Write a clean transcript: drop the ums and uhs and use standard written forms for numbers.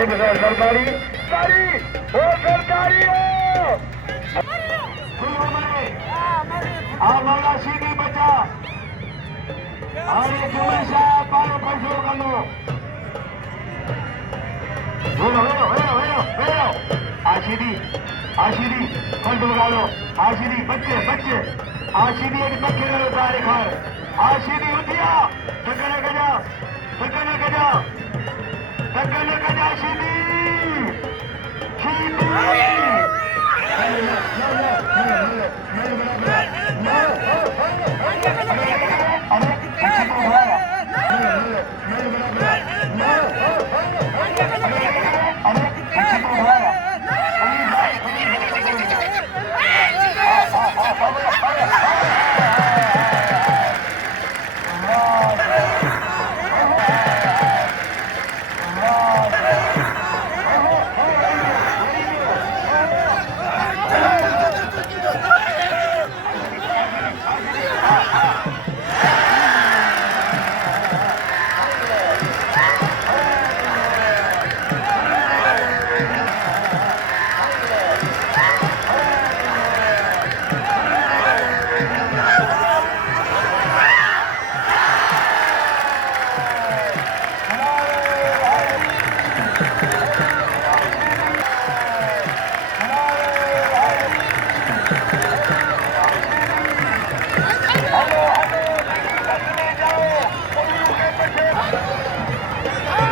सरकारी सरकारी हो सरकारी हो मौला सीधी बचा और एक पारो कंट्रोल कर लो आशीदी आशीदी कंट्रोल कर लो आशीदी बच्चे बच्चे आशीदी एक पक्के करो तारीख आशीदी उठिया टकने गजा टकने गजा टकने